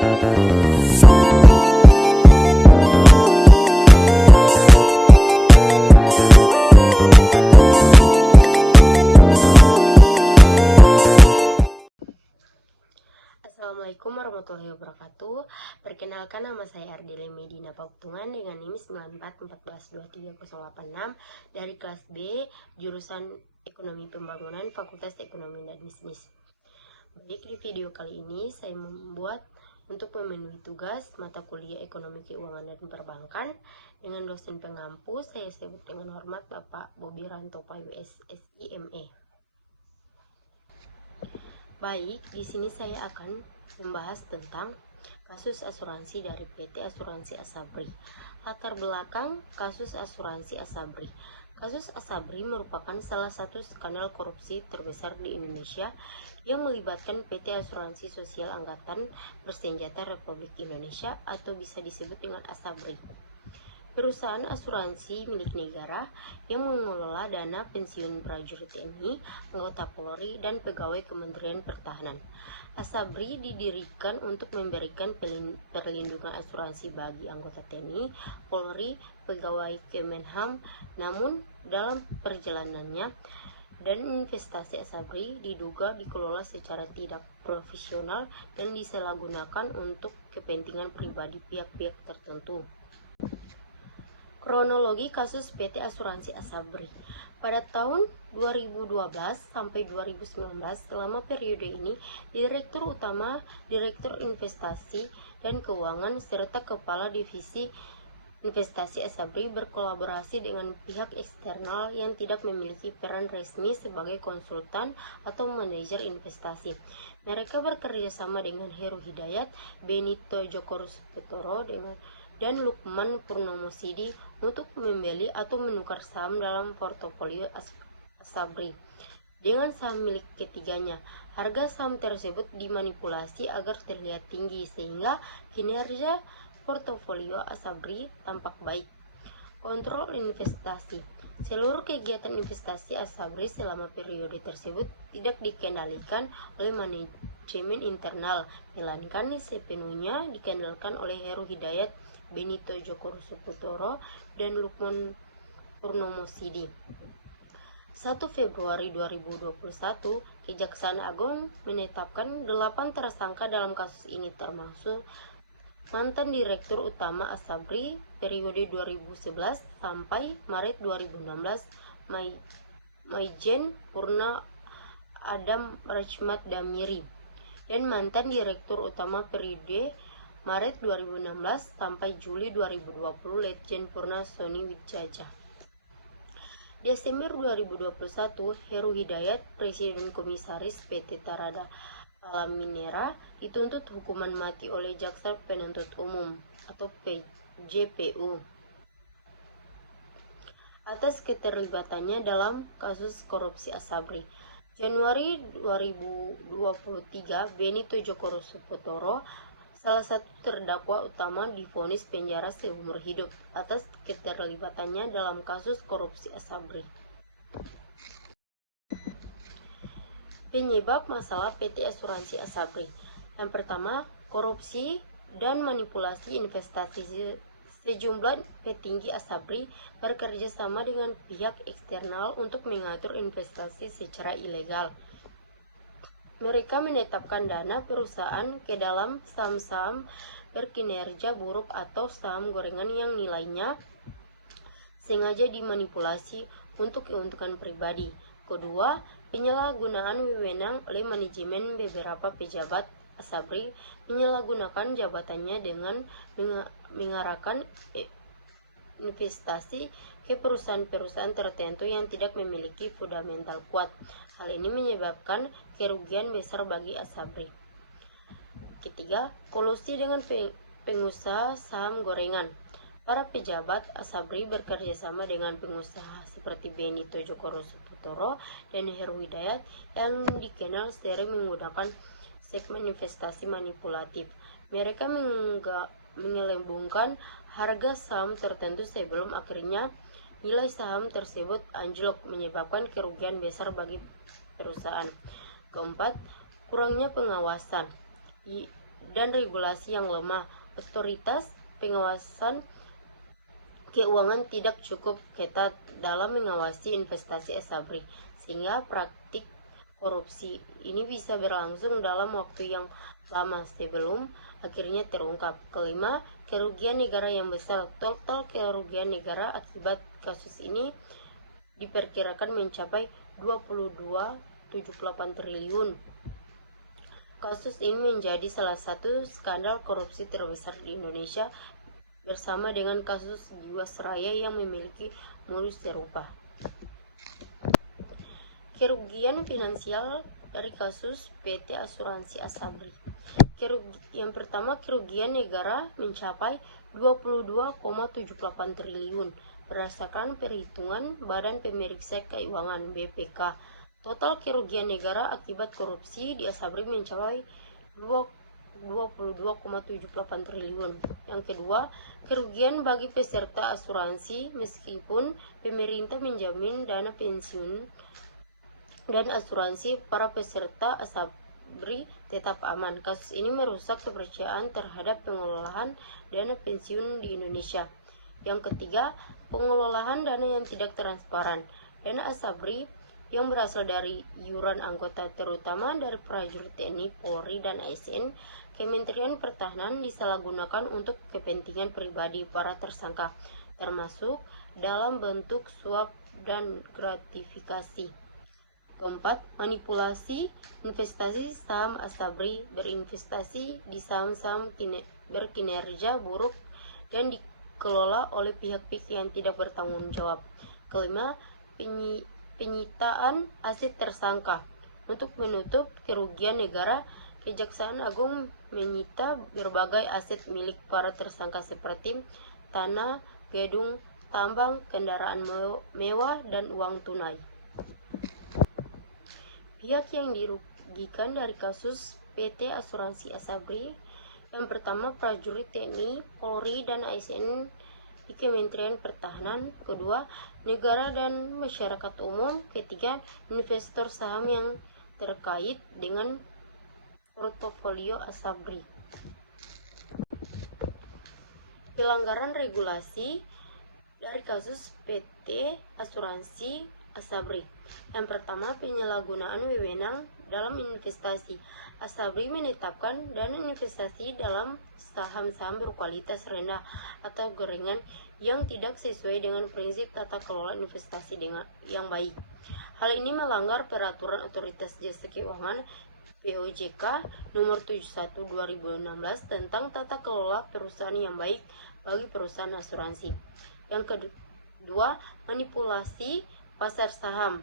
Assalamualaikum warahmatullahi wabarakatuh. Perkenalkan, nama saya Ardile Medina Pautungan dengan NIM 9414230886 dari kelas B, jurusan Ekonomi Pembangunan, Fakultas Ekonomi dan Bisnis. Baik, di video kali ini saya membuat untuk memenuhi tugas mata kuliah Ekonomi Keuangan dan Perbankan dengan dosen pengampu. Saya sebut dengan hormat Bapak Bobi Ranto PAYU SIME. Baik, di sini saya akan membahas tentang kasus asuransi dari PT Asuransi Asabri. Latar belakang kasus asuransi Asabri. Kasus Asabri merupakan salah satu skandal korupsi terbesar di Indonesia yang melibatkan PT Asuransi Sosial Angkatan Bersenjata Republik Indonesia atau bisa disebut dengan Asabri. Perusahaan asuransi milik negara yang mengelola dana pensiun prajurit TNI, anggota Polri, dan pegawai Kementerian Pertahanan. Asabri didirikan untuk memberikan perlindungan asuransi bagi anggota TNI, Polri, pegawai Kemenham. Namun, dalam perjalanannya dan investasi Asabri diduga dikelola secara tidak profesional dan disalahgunakan untuk kepentingan pribadi pihak-pihak tertentu. Kronologi kasus PT Asuransi Asabri. Pada tahun 2012 sampai 2019, selama periode ini, Direktur Utama, Direktur Investasi dan Keuangan, serta Kepala Divisi Investasi Asabri berkolaborasi dengan pihak eksternal yang tidak memiliki peran resmi sebagai konsultan atau manajer investasi. Mereka bekerja sama dengan Heru Hidayat, Benito Jokorusuputoro dan Lukman Purnomo Sidi untuk membeli atau menukar saham dalam portofolio Asabri dengan saham milik ketiganya. Harga saham tersebut dimanipulasi agar terlihat tinggi sehingga kinerja portofolio Asabri tampak baik. Kontrol investasi. Seluruh kegiatan investasi Asabri selama periode tersebut tidak dikendalikan oleh manajemen internal, melainkan sepenuhnya dikendalikan oleh Heru Hidayat, Benito Jokorusuputoro, dan Lukman Purnomo Sidi. 1 Februari 2021, Kejaksaan Agung menetapkan 8 tersangka dalam kasus ini, termasuk mantan Direktur Utama Asabri periode 2011 sampai Maret 2016, Maijen Purna Adam Rachmat Damiri, dan mantan Direktur Utama periode Maret 2016 sampai Juli 2020, Letjen Purna Soni Widjaja. Desember 2021, Heru Hidayat, Presiden Komisaris PT Tarada Alam Minera, dituntut hukuman mati oleh Jaksa Penuntut Umum atau JPU atas keterlibatannya dalam kasus korupsi Asabri. Januari 2023, Benito Jokorusuputoro, salah satu terdakwa utama, divonis penjara seumur hidup atas keterlibatannya dalam kasus korupsi Asabri. Penyebab masalah PT Asuransi Asabri. Yang pertama, korupsi dan manipulasi investasi. Sejumlah petinggi Asabri bekerja sama dengan pihak eksternal untuk mengatur investasi secara ilegal. Mereka menetapkan dana perusahaan ke dalam saham-saham berkinerja buruk atau saham gorengan yang nilainya sengaja dimanipulasi untuk keuntungan pribadi. Kedua, penyalahgunaan wewenang oleh manajemen. Beberapa pejabat Asabri menyalahgunakan jabatannya dengan mengarahkan investasi ke perusahaan-perusahaan tertentu yang tidak memiliki fundamental kuat. Hal ini menyebabkan kerugian besar bagi Asabri. Ketiga, kolusi dengan pengusaha saham gorengan. Para pejabat Asabri bekerja sama dengan pengusaha seperti Benito Jokorusuputoro dan Heru Hidayat yang dikenal sering menggunakan segmen investasi manipulatif. Mereka menggelembungkan harga saham tertentu sebelum akhirnya nilai saham tersebut anjlok, menyebabkan kerugian besar bagi perusahaan. Keempat, kurangnya pengawasan. dan regulasi yang lemah. Otoritas pengawasan keuangan tidak cukup ketat dalam mengawasi investasi Asabri, sehingga praktik korupsi ini bisa berlangsung dalam waktu yang lama sebelum akhirnya terungkap. Kelima, kerugian negara yang besar. Total kerugian negara akibat kasus ini diperkirakan mencapai 22,78 triliun. Kasus ini menjadi salah satu skandal korupsi terbesar di Indonesia bersama dengan kasus Jiwasraya yang memiliki modus serupa. Kerugian finansial dari kasus PT Asuransi Asabri. Yang pertama, kerugian negara mencapai 22,78 triliun berdasarkan perhitungan Badan Pemeriksa Keuangan (BPK). Total kerugian negara akibat korupsi di Asabri mencapai 22,78 triliun. Yang kedua, kerugian bagi peserta asuransi meskipun pemerintah menjamin dana pensiun dan asuransi para peserta Asabri tetap aman. Kasus ini merusak kepercayaan terhadap pengelolaan dana pensiun di Indonesia. Yang ketiga, pengelolaan dana yang tidak transparan. Dana Asabri yang berasal dari iuran anggota terutama dari prajurit TNI, Polri, dan ASN, Kementerian Pertahanan disalahgunakan untuk kepentingan pribadi para tersangka, termasuk dalam bentuk suap dan gratifikasi. Keempat, manipulasi investasi saham Asabri berinvestasi di saham-saham berkinerja buruk dan dikelola oleh pihak-pihak yang tidak bertanggung jawab. Kelima, penyitaan aset tersangka. Untuk menutup kerugian negara, Kejaksaan Agung menyita berbagai aset milik para tersangka seperti tanah, gedung, tambang, kendaraan mewah, dan uang tunai. Pihak yang dirugikan dari kasus PT Asuransi Asabri, yang pertama prajurit TNI, Polri, dan ASN di Kementerian Pertahanan. Kedua, negara dan masyarakat umum. Ketiga, investor saham yang terkait dengan portofolio Asabri. Pelanggaran regulasi dari kasus PT Asuransi Asabri. Yang pertama, penyalahgunaan wewenang dalam investasi. Asabri menetapkan dana investasi dalam saham-saham berkualitas rendah atau gorengan yang tidak sesuai dengan prinsip tata kelola investasi yang baik. Hal ini melanggar peraturan Otoritas Jasa Keuangan (POJK) nomor 71/2016 tentang tata kelola perusahaan yang baik bagi perusahaan asuransi. Yang kedua, manipulasi pasar saham.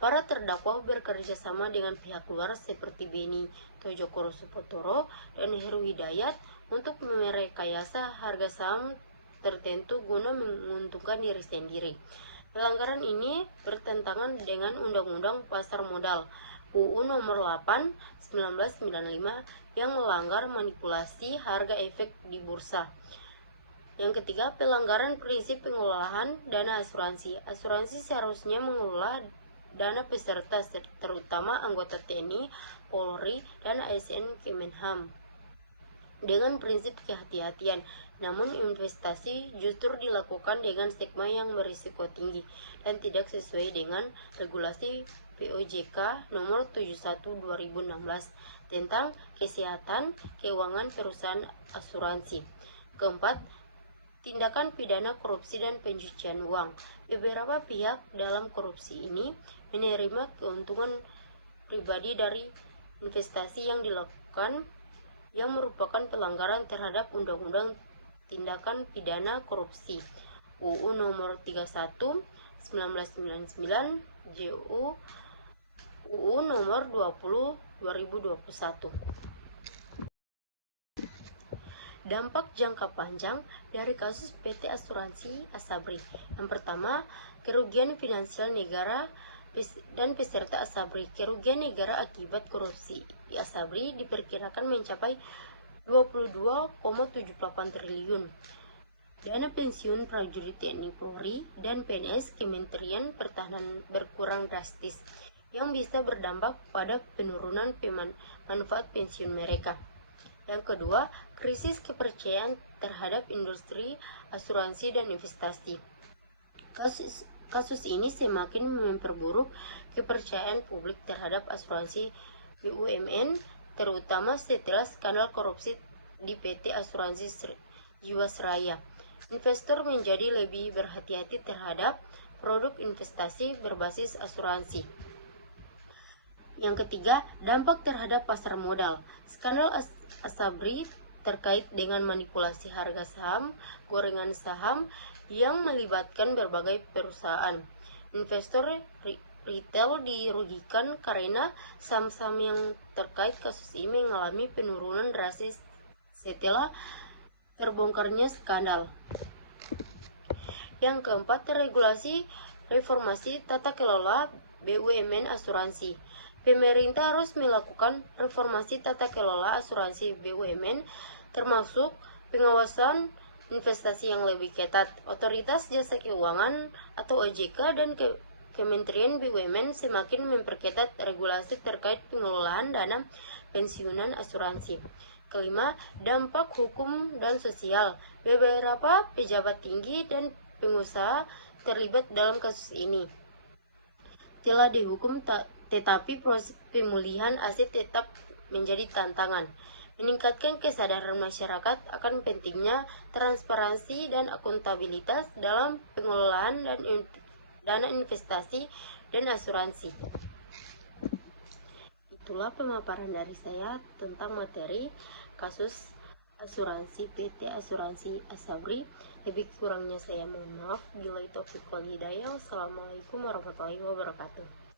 Para terdakwa bekerja sama dengan pihak luar seperti Beni Tojokoro Supotoro dan Heru Hidayat untuk merekayasa harga saham tertentu guna menguntungkan diri sendiri. Pelanggaran ini bertentangan dengan Undang-Undang Pasar Modal UU Nomor 8 1995 yang melanggar manipulasi harga efek di bursa. Yang ketiga, pelanggaran prinsip pengelolaan dana asuransi. Asuransi seharusnya mengelola dana peserta terutama anggota TNI, Polri, dan ASN Kemenham dengan prinsip kehati-hatian. Namun investasi justru dilakukan dengan skema yang berisiko tinggi dan tidak sesuai dengan regulasi POJK nomor 71/2016 tentang kesehatan keuangan perusahaan asuransi. Keempat, tindakan pidana korupsi dan pencucian uang. Beberapa pihak dalam korupsi ini menerima keuntungan pribadi dari investasi yang dilakukan yang merupakan pelanggaran terhadap Undang-Undang Tindakan Pidana Korupsi UU Nomor 31 1999 JU UU Nomor 20 2021. Dampak jangka panjang dari kasus PT Asuransi Asabri. Yang pertama, kerugian finansial negara dan peserta Asabri. Kerugian negara akibat korupsi di Asabri diperkirakan mencapai 22,78 triliun. Dana pensiun prajurit TNI Polri dan PNS Kementerian Pertahanan berkurang drastis. yang bisa berdampak pada penurunan manfaat pensiun mereka. Yang kedua, krisis kepercayaan terhadap industri asuransi dan investasi. Kasus ini semakin memperburuk kepercayaan publik terhadap asuransi BUMN, terutama setelah skandal korupsi di PT Asuransi Jiwasraya. Investor menjadi lebih berhati-hati terhadap produk investasi berbasis asuransi. Yang ketiga, dampak terhadap pasar modal. Skandal Asabri terkait dengan manipulasi harga saham, gorengan saham yang melibatkan berbagai perusahaan. Investor retail dirugikan karena saham-saham yang terkait kasus ini mengalami penurunan drastis setelah terbongkarnya skandal. Yang keempat, reformasi tata kelola BUMN asuransi. Pemerintah harus melakukan reformasi tata kelola asuransi BUMN, termasuk pengawasan investasi yang lebih ketat. Otoritas Jasa Keuangan atau OJK dan Kementerian BUMN semakin memperketat regulasi terkait pengelolaan dana pensiunan asuransi. Kelima, dampak hukum dan sosial. Beberapa pejabat tinggi dan pengusaha terlibat dalam kasus ini telah dihukum, tetapi proses pemulihan aset tetap menjadi tantangan. Meningkatkan kesadaran masyarakat akan pentingnya transparansi dan akuntabilitas dalam pengelolaan dan dana investasi dan asuransi. Itulah pemaparan dari saya tentang materi kasus asuransi PT Asuransi Asabri. Lebih kurangnya saya mohon maaf. Bila itu wal hidayah. Wassalamualaikum warahmatullahi wabarakatuh.